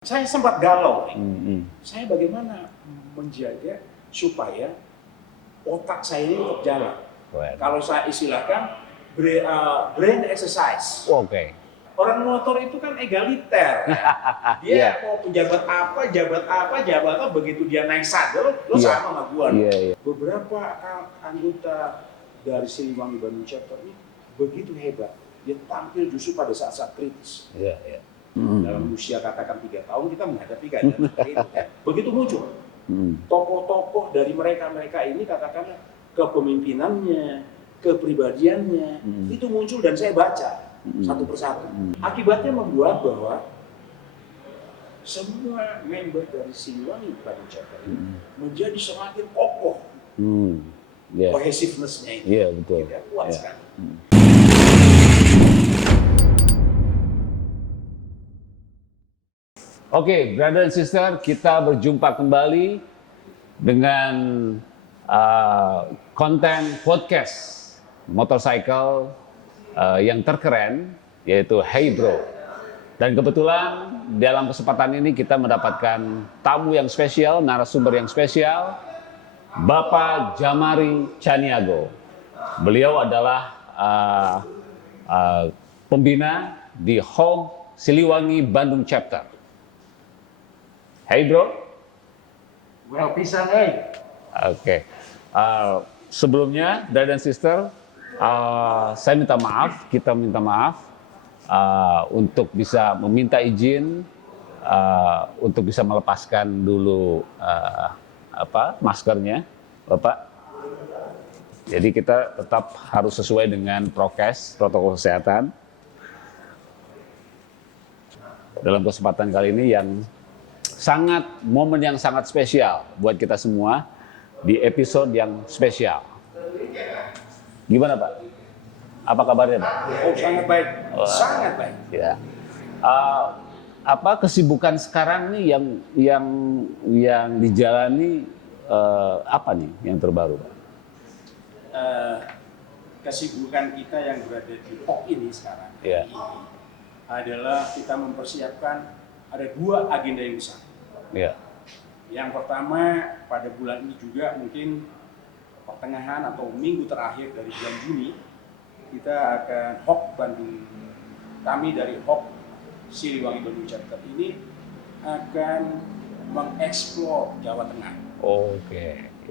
Saya sempat galau nih. Saya bagaimana menjaga supaya otak saya ini tetap jalan. Kalau saya istilahkan brain exercise. Oke. Orang motor itu kan egaliter. Dia mau pejabat apa, jabat apa, begitu dia naik sadel, lo sama sama gua. Beberapa anggota dari Siliwangi Bandung Chapter ini begitu hebat. Dia tampil justru pada saat-saat kritis. Dalam usia katakan 3 tahun kita menghadapi keadaan seperti itu. Begitu muncul tokoh-tokoh dari mereka ini katakanlah kepemimpinannya, kepribadiannya itu muncul dan saya baca satu persatu. Akibatnya membuat bahwa semua member dari Siliwangi Bandung Chapter ini menjadi semakin kokoh. Cohesiveness-nya itu. Betul. Kuat sekali. Oke, brother and sister, kita berjumpa kembali dengan konten podcast motorcycle yang terkeren, yaitu Hey Bro. Dan kebetulan dalam kesempatan ini kita mendapatkan tamu yang spesial, narasumber yang spesial, Bapak Jamari Caniago. Beliau adalah pembina di HOG Siliwangi Bandung Chapter. Hey bro. Well pisang, hey. Oke. Sebelumnya, brother dan sister, saya minta maaf, kita minta maaf untuk bisa meminta izin untuk bisa melepaskan dulu maskernya, Bapak. Jadi kita tetap harus sesuai dengan prokes, protokol kesehatan. Dalam kesempatan kali ini momen yang sangat spesial buat kita semua di episode yang spesial. Gimana Pak? Apa kabarnya Pak? Oh sangat baik, sangat baik. Ya. Apa kesibukan sekarang nih yang dijalani apa nih yang terbaru Pak? Kesibukan kita yang berada di HOG ini sekarang ini adalah kita mempersiapkan ada 2 agenda yang besar. Yang pertama pada bulan ini juga mungkin pertengahan atau minggu terakhir dari bulan Juni kita akan HOG Bandung, kami dari HOG Siliwangi Bandung Chapter ini akan mengeksplor Jawa Tengah.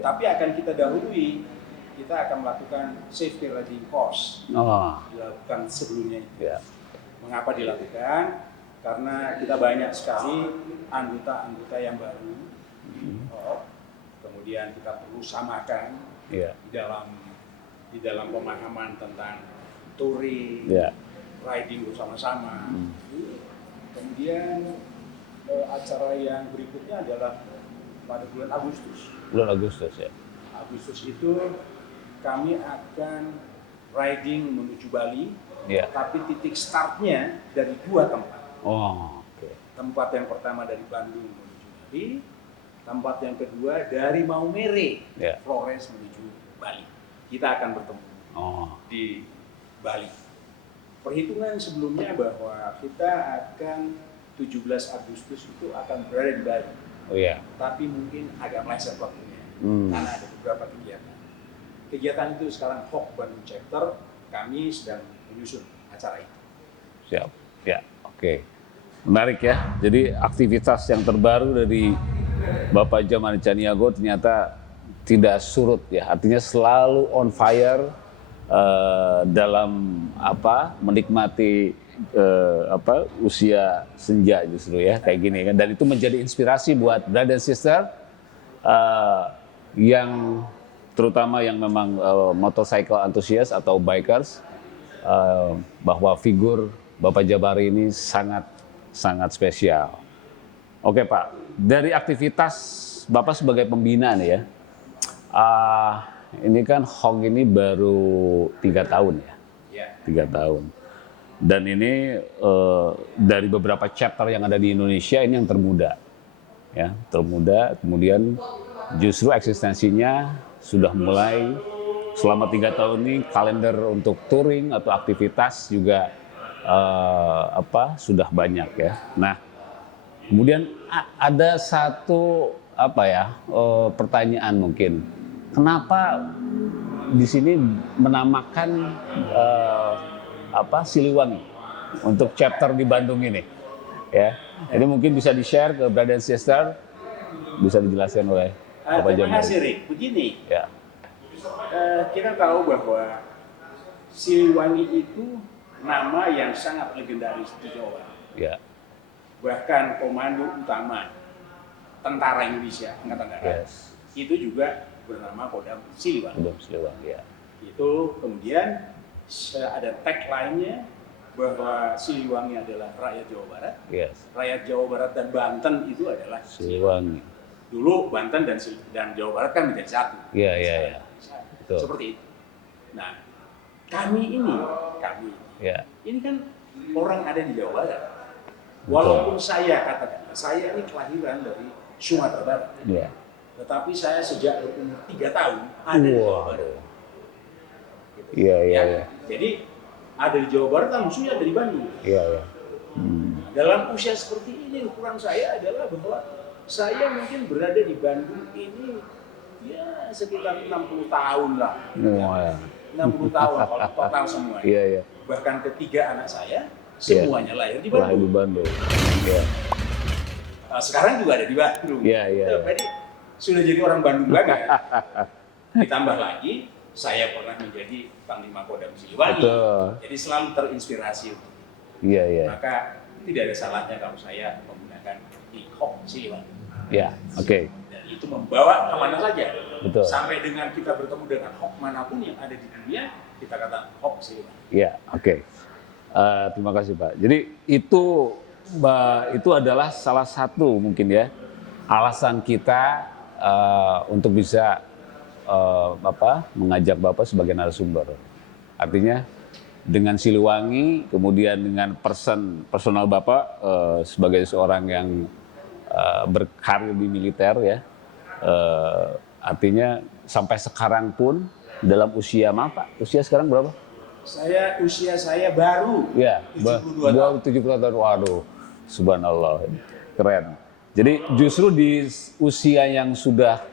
Tapi akan kita dahului, kita akan melakukan safety riding course dilakukan sebelumnya. Mengapa dilakukan? Karena kita banyak sekali anggota-anggota yang baru, kemudian kita perlu samakan di dalam pemahaman tentang touring, riding bersama-sama. Kemudian acara yang berikutnya adalah pada bulan Agustus. Agustus itu kami akan riding menuju Bali, tapi titik startnya dari 2 tempat. Tempat yang pertama dari Bandung menuju Bali, tempat yang kedua dari Maumere, Flores menuju Bali. Kita akan bertemu di Bali. Perhitungan sebelumnya bahwa kita akan 17 Agustus itu akan berada di Bali. Tapi mungkin agak meleset waktunya karena ada beberapa kegiatan. Kegiatan itu sekarang HOG Bandung Chapter, kami sedang menyusun acara itu. Oke. Menarik ya. Jadi aktivitas yang terbaru dari Bapak Jamari Caniago ternyata tidak surut ya. Artinya selalu on fire dalam menikmati usia senja justru ya kayak gini kan. Dan itu menjadi inspirasi buat brother and sister yang terutama yang memang motorcycle enthusiast atau bikers, bahwa figur Bapak Jamari ini sangat spesial. Oke Pak, dari aktivitas Bapak sebagai pembina nih ya, ini kan HOG ini baru 3 tahun ya, 3 tahun. Dan ini dari beberapa chapter yang ada di Indonesia ini yang termuda, ya termuda. Kemudian justru eksistensinya sudah mulai selama 3 tahun ini kalender untuk touring atau aktivitas juga sudah banyak ya. Nah, Kemudian ada satu pertanyaan mungkin, kenapa di sini menamakan Siliwangi untuk chapter di Bandung ini, ya? Ini mungkin bisa di-share ke brother and sister, bisa dijelaskan oleh Bapak Jamari. Terima kasih, Rick. Begini, ya. Kita tahu bahwa Siliwangi itu nama yang sangat legendaris di Jawa. Ya. Bahkan Komando Utama Tentara Indonesia Angkatan Darat itu juga bernama Kodam Siliwangi. Kodam Siliwangi, ya. Itu kemudian ada tagline-nya bahwa Siliwangi adalah rakyat Jawa Barat. Rakyat Jawa Barat dan Banten itu adalah Siliwangi. Dulu Banten dan Jawa Barat kan menjadi satu. Iya. Seperti itu. Nah, kami ini kan orang ada di Jawa Barat. Walaupun saya katakan, saya ini kelahiran dari Sumatera Barat. Yeah. Tetapi saya sejak berumur 3 tahun ada di Jawa Barat. Iya. Jadi ada di Jawa Barat kan musuhnya ada di Bandung. Iya. Dalam usia seperti ini ukuran saya adalah bahwa saya mungkin berada di Bandung ini ya sekitar 60 tahun lah. 60 tahun kalau total semua. Iya. Bahkan ketiga anak saya semuanya lahir di Bandung. Lahir di Bandung. Iya. Sekarang juga ada di Bandung. Iya. Jadi sudah jadi orang Bandung banget. Ditambah lagi saya pernah menjadi Panglima Kodam Siliwangi. Jadi selalu terinspirasi. Iya. Maka tidak ada salahnya kalau saya menggunakan Hok Siliwangi. Ya, oke. Dan itu membawa kemana saja. Betul. Sampai dengan kita bertemu dengan Hok manapun yang ada di dunia, kita kata Hok Siliwangi. Ya, oke. Terima kasih Pak. Jadi itu adalah salah satu mungkin ya alasan kita untuk bisa mengajak Bapak sebagai narasumber. Artinya dengan Siliwangi, kemudian dengan personal Bapak sebagai seorang yang berkarir di militer ya, artinya sampai sekarang pun dalam usia Pak? Usia sekarang berapa? Usia saya baru 72 tahun. 72 tahun. Waduh, subhanallah, keren. Jadi justru di usia yang sudah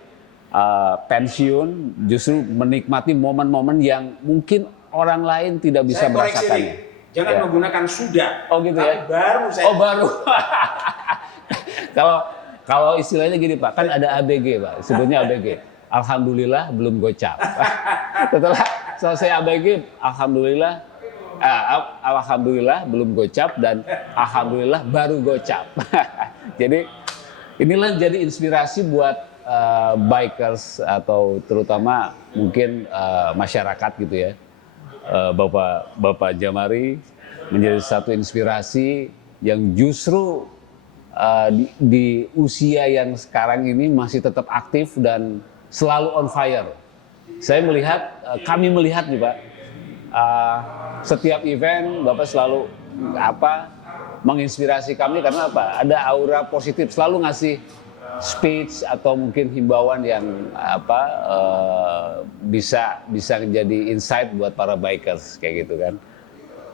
pensiun, justru menikmati momen-momen yang mungkin orang lain tidak bisa merasakannya. Jangan menggunakan sudah. Oh gitu ya? Baru saya. Oh baru. Kalau istilahnya gini Pak, kan ada ABG Pak, sebutnya ABG. Alhamdulillah belum gocap. Setelah selesai ABG, alhamdulillah belum gocap dan alhamdulillah baru gocap. Jadi inilah jadi inspirasi buat bikers atau terutama mungkin masyarakat gitu ya. Bapak Jamari menjadi satu inspirasi yang justru di usia yang sekarang ini masih tetap aktif dan selalu on fire. Kami melihat nih Pak, setiap event Bapak selalu menginspirasi kami karena apa? Ada aura positif, selalu ngasih speech atau mungkin himbauan yang bisa jadi insight buat para bikers kayak gitu kan.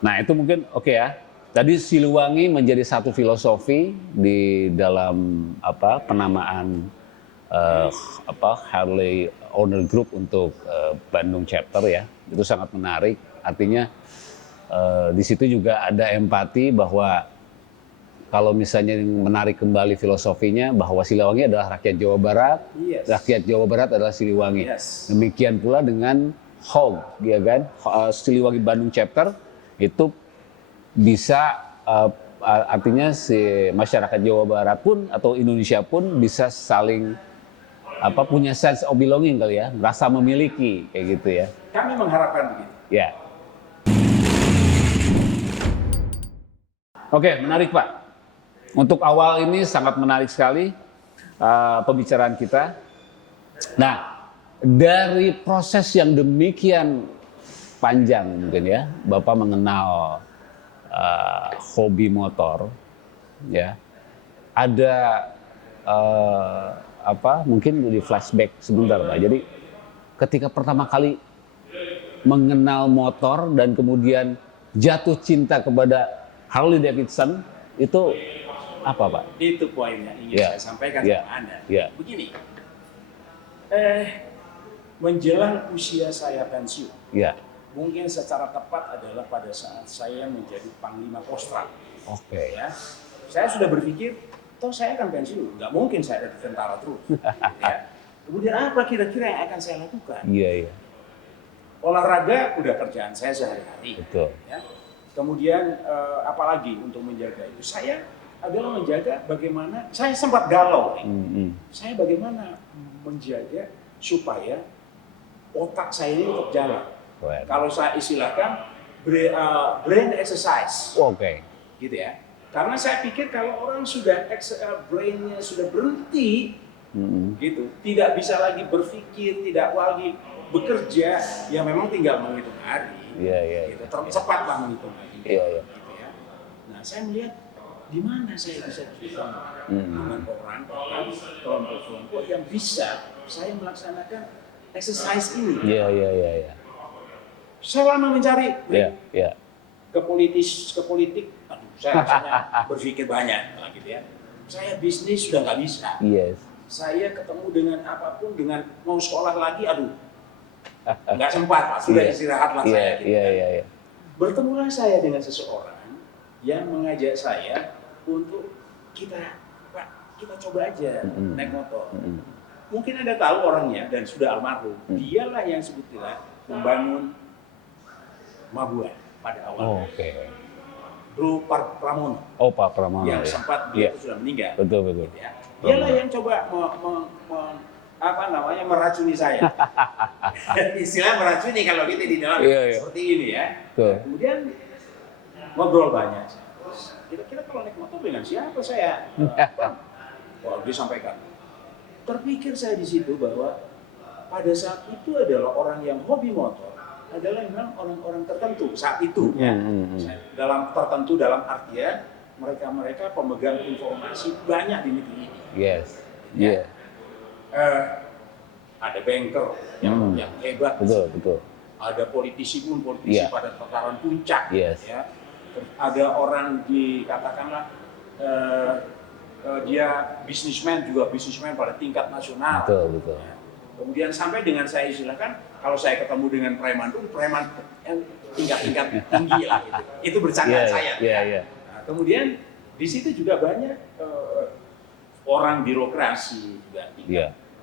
Nah itu mungkin oke ya. Tadi Siliwangi menjadi satu filosofi di dalam penamaan Harley Owner Group untuk Bandung chapter ya. Itu sangat menarik. Artinya di situ juga ada empati bahwa kalau misalnya menarik kembali filosofinya bahwa Siliwangi adalah rakyat Jawa Barat, rakyat Jawa Barat adalah Siliwangi. Demikian pula dengan HOG, ya kan? Siliwangi Bandung chapter itu bisa artinya si masyarakat Jawa Barat pun atau Indonesia pun bisa saling punya sense of belonging kali ya, merasa memiliki kayak gitu ya. Kami mengharapkan begitu. Ya. Oke, menarik Pak. Untuk awal ini sangat menarik sekali pembicaraan kita. Nah, dari proses yang demikian panjang mungkin ya, Bapak mengenal hobi motor, ya. Ada mungkin di flashback sebentar Pak. Jadi ketika pertama kali mengenal motor dan kemudian jatuh cinta kepada Harley Davidson itu Apa Pak? Itu poinnya ingin saya sampaikan sama Anda. Begini, menjelang usia saya pensiun, mungkin secara tepat adalah pada saat saya menjadi Panglima Kostrad. Ya, saya sudah berpikir, toh saya akan pensiun, nggak mungkin saya ada di tentara terus. Ya. Kemudian apa kira-kira yang akan saya lakukan? Olahraga udah kerjaan saya sehari-hari. Ya. Kemudian apalagi untuk menjaga itu, saya adalah menjaga bagaimana, saya sempat galau. Saya bagaimana menjaga supaya otak saya ini tetap jalan. Kalau saya istilahkan brain exercise. Gitu ya. Karena saya pikir kalau orang sudah brainnya sudah berhenti, gitu, tidak bisa lagi berpikir, tidak lagi bekerja, ya memang tinggal menghitung hari. Gitu. Cepatlah menghitung hari. Gitu ya. Nah, saya melihat di mana saya bisa bertemu dengan orang-orang, kelompok-kelompok yang bisa saya melaksanakan exercise ini. Saya lama mencari ke politik, aduh, saya rasanya berpikir banyak, gitu ya. Saya bisnis sudah nggak bisa. Saya ketemu dengan apapun, dengan mau sekolah lagi, aduh, nggak sempat, Pak. Sudah istirahatlah saya. Gitu, bertemulah saya dengan seseorang yang mengajak saya untuk kita coba aja naik motor. Mungkin Anda tahu orangnya dan sudah almarhum. Dialah yang sebetulnya membangun Mabuan pada awalnya. Bro Pramono. Pak Pramono. Yang sempat dia sudah meninggal. Betul. Gitu ya. Dialah yang coba meracuni saya. Istilah meracuni kalau kita di dalam seperti ini ya. Kemudian ngobrol banyak. Kira-kira kalau naik motor dengan siapa saya? Wah, dia sampaikan. Terpikir saya di situ bahwa pada saat itu adalah orang yang hobi motor adalah memang orang-orang tertentu saat itu. Dalam artian mereka pemegang informasi banyak di negeri ini. Ada banker yang hebat. Betul. Ada politisi pada tataran puncak. Ya. Ada orang dikatakanlah dia bisnismen pada tingkat nasional. Betul. Ya. Kemudian sampai dengan saya istilahkan, kalau saya ketemu dengan preman tingkat tinggi lah gitu. Itu bercandaan saya. Nah, kemudian di situ juga banyak orang birokrasi juga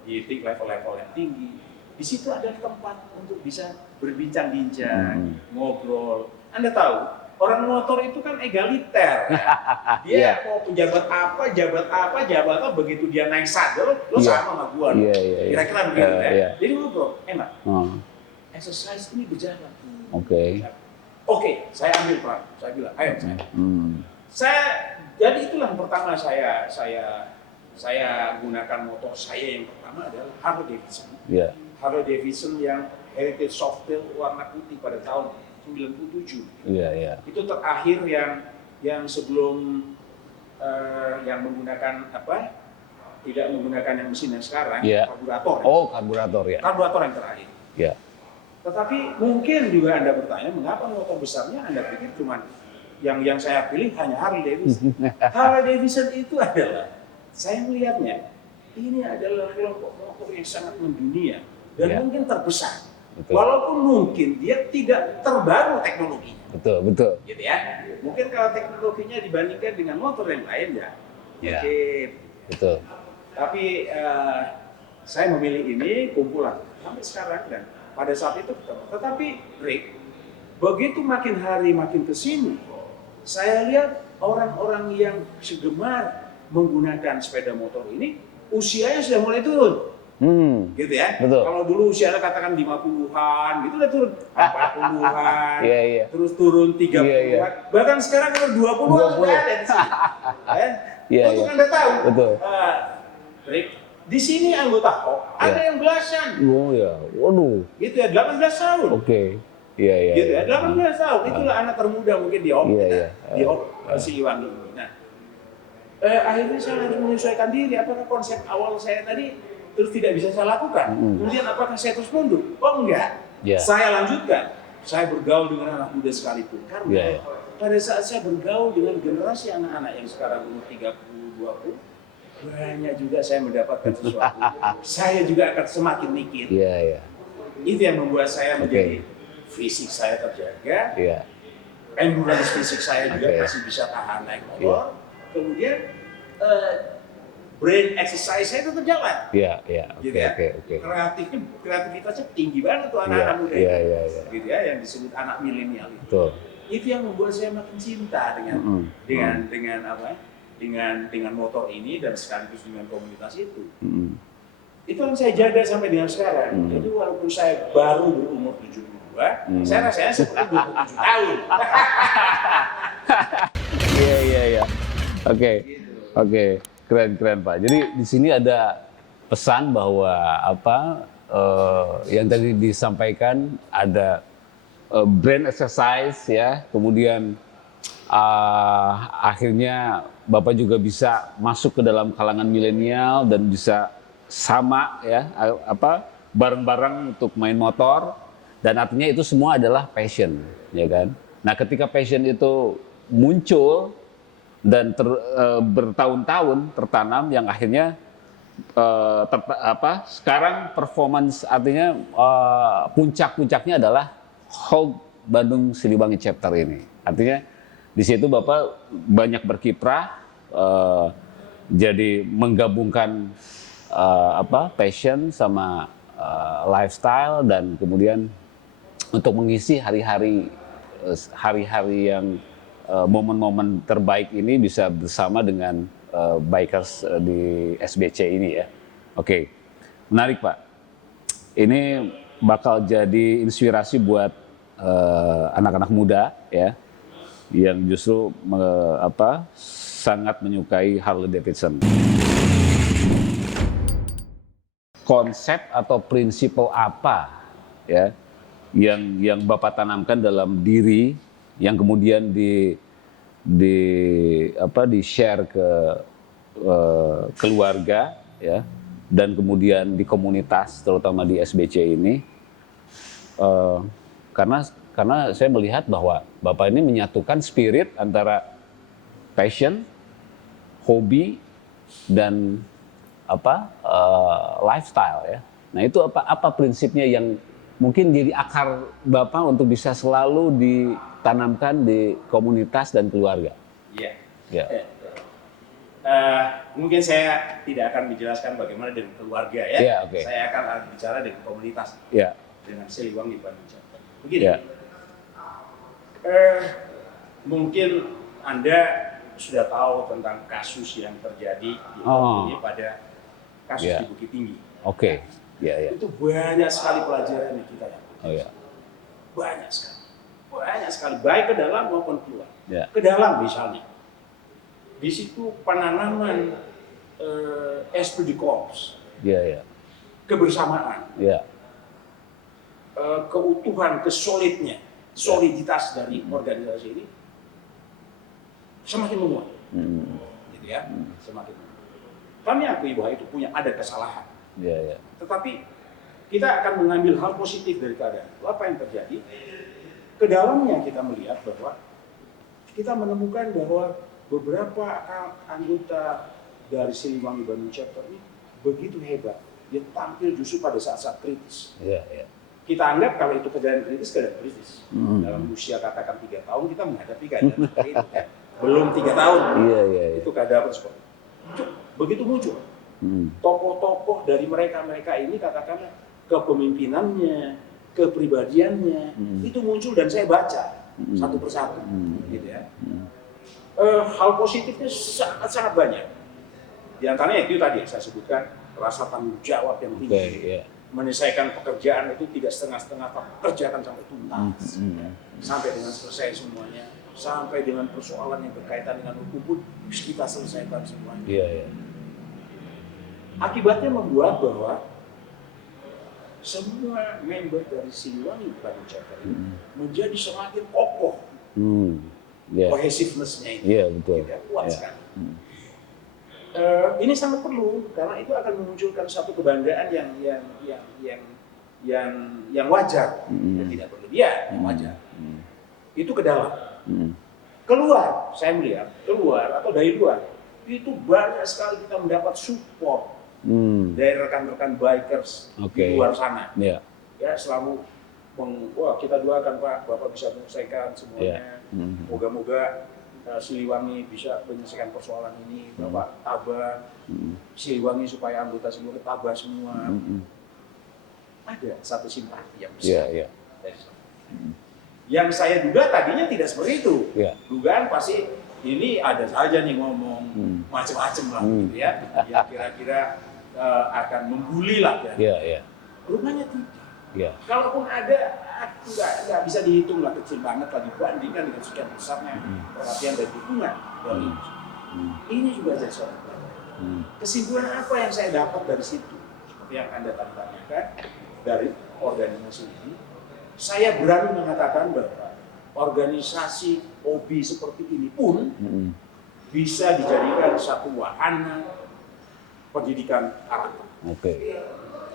di level-level yang tinggi. Di situ ada tempat untuk bisa berbincang-bincang, ngobrol. Anda tahu, orang motor itu kan egaliter ya. Dia mau pejabat apa, begitu dia naik sadel, lo sama sama gua. Kira-kira begitu ya. Jadi ngobrol, enak. Exercise ini berjalan. Oke, saya ambil peran. Saya bilang, ayo saya. Jadi itulah yang pertama saya gunakan motor saya yang pertama adalah Harley Davidson. Harley Davidson yang Heritage Softail warna putih pada tahun 97. Itu terakhir yang sebelum yang menggunakan tidak menggunakan yang mesin yang sekarang, karburator. Karburator ya. Karburator yang terakhir. Tetapi mungkin juga Anda bertanya, mengapa motor besarnya Anda pikir cuma yang saya pilih hanya Harley Davidson. Harley Davidson itu adalah, saya melihatnya, ini adalah kelompok motor yang sangat mendunia dan mungkin terbesar. Walaupun mungkin dia tidak terbaru teknologinya. Betul. Gitu ya. Mungkin kalau teknologinya dibandingkan dengan motor yang lain mungkin. Betul. Tapi saya memilih ini kumpulan sampai sekarang dan pada saat itu ketemu. Tetapi Rick, begitu makin hari makin ke sini, saya lihat orang-orang yang segemar menggunakan sepeda motor ini usianya sudah mulai turun. Gitu ya. Betul. Kalau dulu usianya katakan 50-an, gitu udah turun 40-an, terus turun 30-an, bahkan sekarang kalau 20-an sudah ada di sini. Untuk Anda tahu, Rick, di sini anggota HOK ada yang belasan. Gitu ya, 18 tahun. Gitu ya, 18 tahun. Itulah anak termuda mungkin di HOK di HOK Siliwangi ini. Nah, akhirnya saya harus menyesuaikan diri. Apakah konsep awal saya tadi terus tidak bisa saya lakukan? Kemudian apakah saya terus mundur? Oh enggak. Saya lanjutkan. Saya bergaul dengan anak muda sekalipun. Karena pada saat saya bergaul dengan generasi anak-anak yang sekarang umur 30 2020, banyak juga saya mendapatkan sesuatu. Saya juga akan semakin mikir. Itu yang membuat saya menjadi fisik saya terjaga, endurance fisik saya juga masih bisa tahan naik motor. Kemudian brain exercise saya itu terjalan. Kreativitasnya tinggi banget tuh anak-anak muda. Gitu ya, yang disebut anak milenial itu. Itu yang membuat saya makin cinta dengan motor ini dan sekaligus dengan komunitas itu. Itu yang saya jaga sampai dengan sekarang. Jadi walaupun saya baru berumur 72, saya rasanya seperti 27 tahun. Iya. Oke. Keren Pak. Jadi di sini ada pesan bahwa yang tadi disampaikan ada brain exercise ya, kemudian akhirnya Bapak juga bisa masuk ke dalam kalangan milenial dan bisa sama ya bareng-bareng untuk main motor, dan artinya itu semua adalah passion, ya kan? Nah, ketika passion itu muncul dan bertahun-tahun tertanam yang akhirnya sekarang performance artinya puncak-puncaknya adalah HOG Bandung Siliwangi chapter ini. Artinya di situ Bapak banyak berkiprah, jadi menggabungkan passion sama lifestyle, dan kemudian untuk mengisi hari-hari yang momen-momen terbaik ini bisa bersama dengan bikers di SBC ini ya. Oke, menarik Pak. Ini bakal jadi inspirasi buat anak-anak muda ya, yang justru sangat menyukai Harley Davidson. Konsep atau prinsip apa ya yang Bapak tanamkan dalam diri, yang kemudian di share ke keluarga ya, dan kemudian di komunitas terutama di SBC ini, karena saya melihat bahwa Bapak ini menyatukan spirit antara passion, hobi, dan lifestyle ya. Nah, itu apa prinsipnya yang mungkin jadi akar Bapak untuk bisa selalu ditanamkan di komunitas dan keluarga? Mungkin saya tidak akan menjelaskan bagaimana dengan keluarga ya. Saya akan bicara dengan komunitas, dengan Siliwangi Bandung Chapter. Begini, mungkin Anda sudah tahu tentang kasus yang terjadi di ini pada kasus di Bukit Tinggi. Itu banyak sekali pelajaran yang kita dapat. Banyak sekali, baik ke dalam maupun keluar. Ke dalam misalnya, di situ penanaman esprit de corps, kebersamaan, keutuhan, soliditas dari organisasi ini semakin menguat, gitu ya, semakin menguat. Kami akui bahwa itu ada kesalahan, tetapi kita akan mengambil hal positif dari keadaan. Apa yang terjadi? Ke dalamnya kita melihat bahwa kita menemukan bahwa beberapa anggota dari Siliwangi Bandung Chapter ini begitu hebat. Dia tampil justru pada saat-saat kritis. Kita anggap kalau itu keadaan kritis. Dalam usia katakan 3 tahun kita menghadapi keadaan seperti itu. Belum 3 tahun. Itu keadaan seperti itu. Begitu muncul. Tokoh-tokoh dari mereka ini katakanlah kepemimpinannya, kepribadiannya, itu muncul dan saya baca satu persatu. Gitu ya. Hal positifnya sangat banyak. Di antaranya itu tadi yang saya sebutkan, rasa tanggung jawab yang tinggi. Menyelesaikan pekerjaan itu tidak setengah-setengah, tapi kerjakan sampai tuntas. Sampai dengan selesai semuanya. Sampai dengan persoalan yang berkaitan dengan hukum pun kita selesaikan semuanya. Akibatnya membuat bahwa semua member dari Siliwangi Bandung Chapter ini menjadi semakin kokoh. Cohesiveness-nya itu kuat sekali. Ini sangat perlu karena itu akan memunculkan satu kebanggaan yang wajar, dan tidak berlebihan, yang wajar. Itu ke dalam. Keluar, saya melihat keluar atau dari luar itu banyak sekali kita mendapat support dari rekan-rekan bikers di luar sana. Ya selalu wah kita doakan Pak, Bapak bisa menyelesaikan semuanya. Moga-moga Siliwangi bisa menyelesaikan persoalan ini, Bapak tabah Siliwangi supaya anggota Siliwangi tabah semua. Ada satu simpati yang besar. Yang saya duga tadinya tidak seperti itu. Dugaan pasti ini ada saja nih ngomong macam-macam lah gitu ya, yang kira-kira akan membuli lah ya. Rupanya tidak. Kalaupun ada, nggak bisa dihitung lah, kecil banget lah dibandingkan dengan sekian besarnya perhatian dan dukungan dari ini juga jadi soal. Kesimpulan apa yang saya dapat dari situ? Seperti yang Anda tadi tanyakan dari organisasi ini, saya berani mengatakan bahwa organisasi hobi seperti ini pun bisa dijadikan satu wahana pendidikan karakter.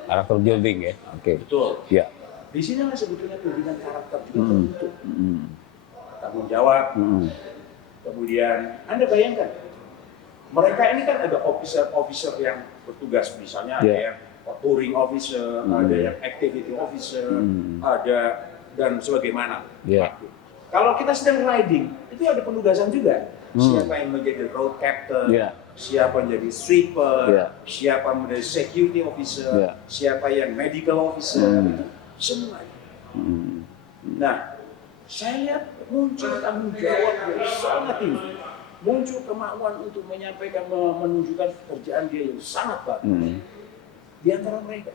Karakter building ya. Betul. Di sini sebetulnya pendidikan karakter juga terbentuk. Tanggung jawab. Kemudian Anda bayangkan, mereka ini kan ada officer yang bertugas, misalnya ada yang touring officer, ada yang activity officer, ada dan sebagaimana. Kalau kita sedang riding, itu ada penugasan juga. Siapa yang menjadi road captain, siapa yang jadi sweeper, siapa yang menjadi security officer, siapa yang medical officer, itu semua. Nah, saya lihat muncul tanggung jawab yang sangat tinggi, muncul kemauan untuk menyampaikan, menunjukkan pekerjaan dia yang sangat bagus di antara mereka.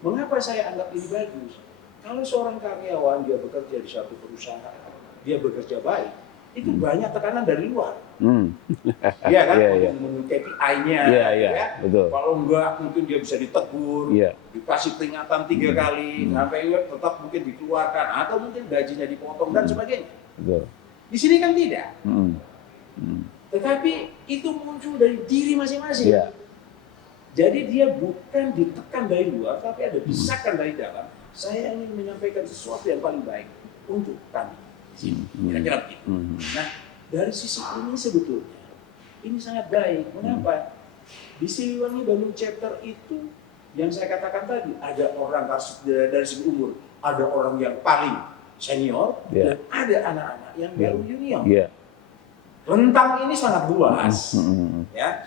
Mengapa saya anggap ini bagus? Kalau seorang karyawan dia bekerja di satu perusahaan, dia bekerja baik, itu banyak tekanan dari luar. Iya kan, untuk KPI-nya, betul. Kalau enggak mungkin dia bisa ditegur, dikasih peringatan 3 kali, sampai tetap mungkin dikeluarkan, atau mungkin gajinya dipotong dan sebagainya. Di sini kan tidak. Tetapi itu muncul dari diri masing-masing. Jadi dia bukan ditekan dari luar, tapi ada desakan dari dalam. Saya ingin menyampaikan sesuatu yang paling baik untuk kami. Kira-kira begitu. Nah, dari sisi ini sebetulnya ini sangat baik. Mengapa? Di Siliwangi Bandung Chapter itu yang saya katakan tadi, ada orang dari segi umur, ada orang yang paling senior dan ada anak-anak yang baru junior. Rentang ini sangat luas,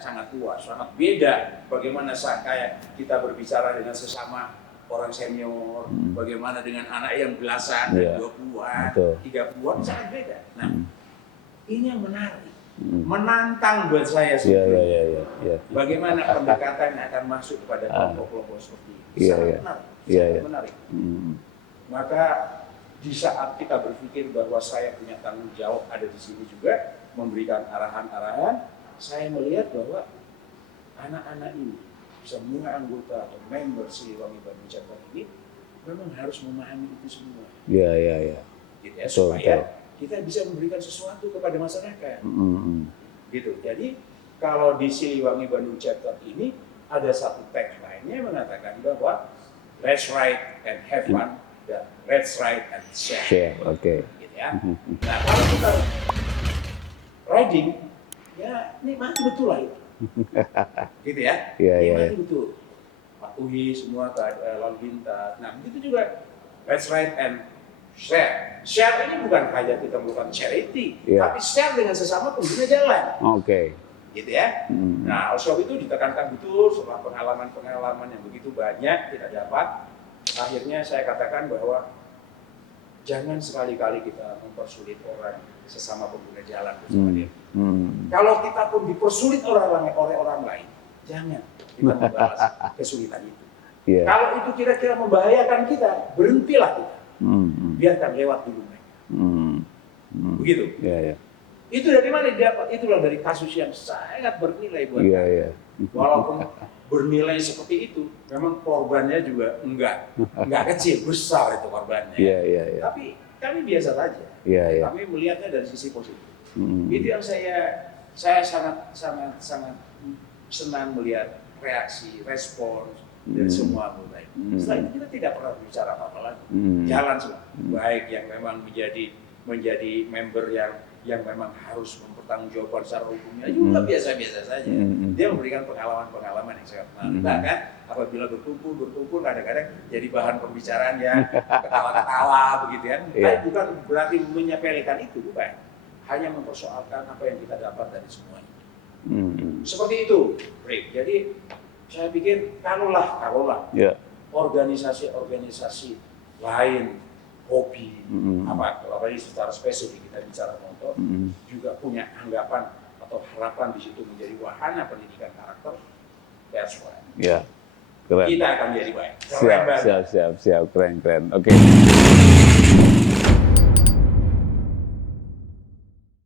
sangat luas, sangat beda. Bagaimana kayak kita berbicara dengan sesama orang senior, bagaimana dengan anak yang belasan, 20-an, 30-an, sangat beda. Nah, ini yang menarik, menantang buat saya sebetulnya. Bagaimana pendekatan yang akan masuk kepada kelompok-kelompok seperti ini, sangat menarik. Maka di saat kita berpikir bahwa saya punya tanggung jawab ada di sini juga, memberikan arahan-arahan, saya melihat bahwa anak-anak ini, semua anggota atau member Siliwangi Bandung Chapter ini memang harus memahami itu semua. Gitu ya, supaya kita bisa memberikan sesuatu kepada masyarakat. Gitu. Jadi kalau di Siliwangi Bandung Chapter ini ada satu tagline-nya mengatakan bahwa let's ride and have fun, dan let's ride and share. Gitu ya. Nah, kalau kita riding, ya nikmati betul lah itu. Gitu ya, nikmati betul. Patuhi semua lalu lintas. Nah, begitu juga let's ride and share. Share ini bukan hanya kita melakukan charity, tapi share dengan sesama pengguna jalan. Gitu ya. Nah, oleh sebab itu ditekankan betul setelah pengalaman-pengalaman yang begitu banyak kita dapat. Akhirnya saya katakan bahwa jangan sekali-kali kita mempersulit orang sesama pengguna jalan bersama dia. Kalau kita pun dipersulit oleh orang lain, jangan kita membalas kesulitan itu. Kalau itu kira-kira membahayakan kita, berhentilah kita. Biarkan lewat dulu mereka. Begitu. Itu dari mana didapat? Itulah dari kasus yang sangat bernilai buat kami. Walaupun bernilai seperti itu, memang korbannya juga enggak kecil, besar itu korbannya. Tapi kami biasa saja. Kami melihatnya dari sisi positif. Itu yang saya sangat senang melihat reaksi, respons dari semua anggota. Setelah itu kita tidak pernah bicara apa-apa lagi. Jalan semua. Baik yang memang menjadi member yang yang memang harus mempertanggungjawabkan secara hukumnya juga biasa-biasa saja. Dia memberikan pengalaman-pengalaman yang sangat menarik. Kan apabila berkumpul kadang-kadang jadi bahan pembicaraan yang ketawa-ketawa begitu kan. Tapi bukan berarti menyepelekan itu, bukan. Hanya mempersoalkan apa yang kita dapat dari semuanya. Seperti itu, Rick. Jadi saya pikir taruhlah organisasi-organisasi lain, hobi, apalagi secara spesifik kita bicara motor, juga punya anggapan atau harapan di situ menjadi wahana pendidikan karakter, that's why. Ya, keren. Kita akan menjadi baik. Siap, keren. Oke.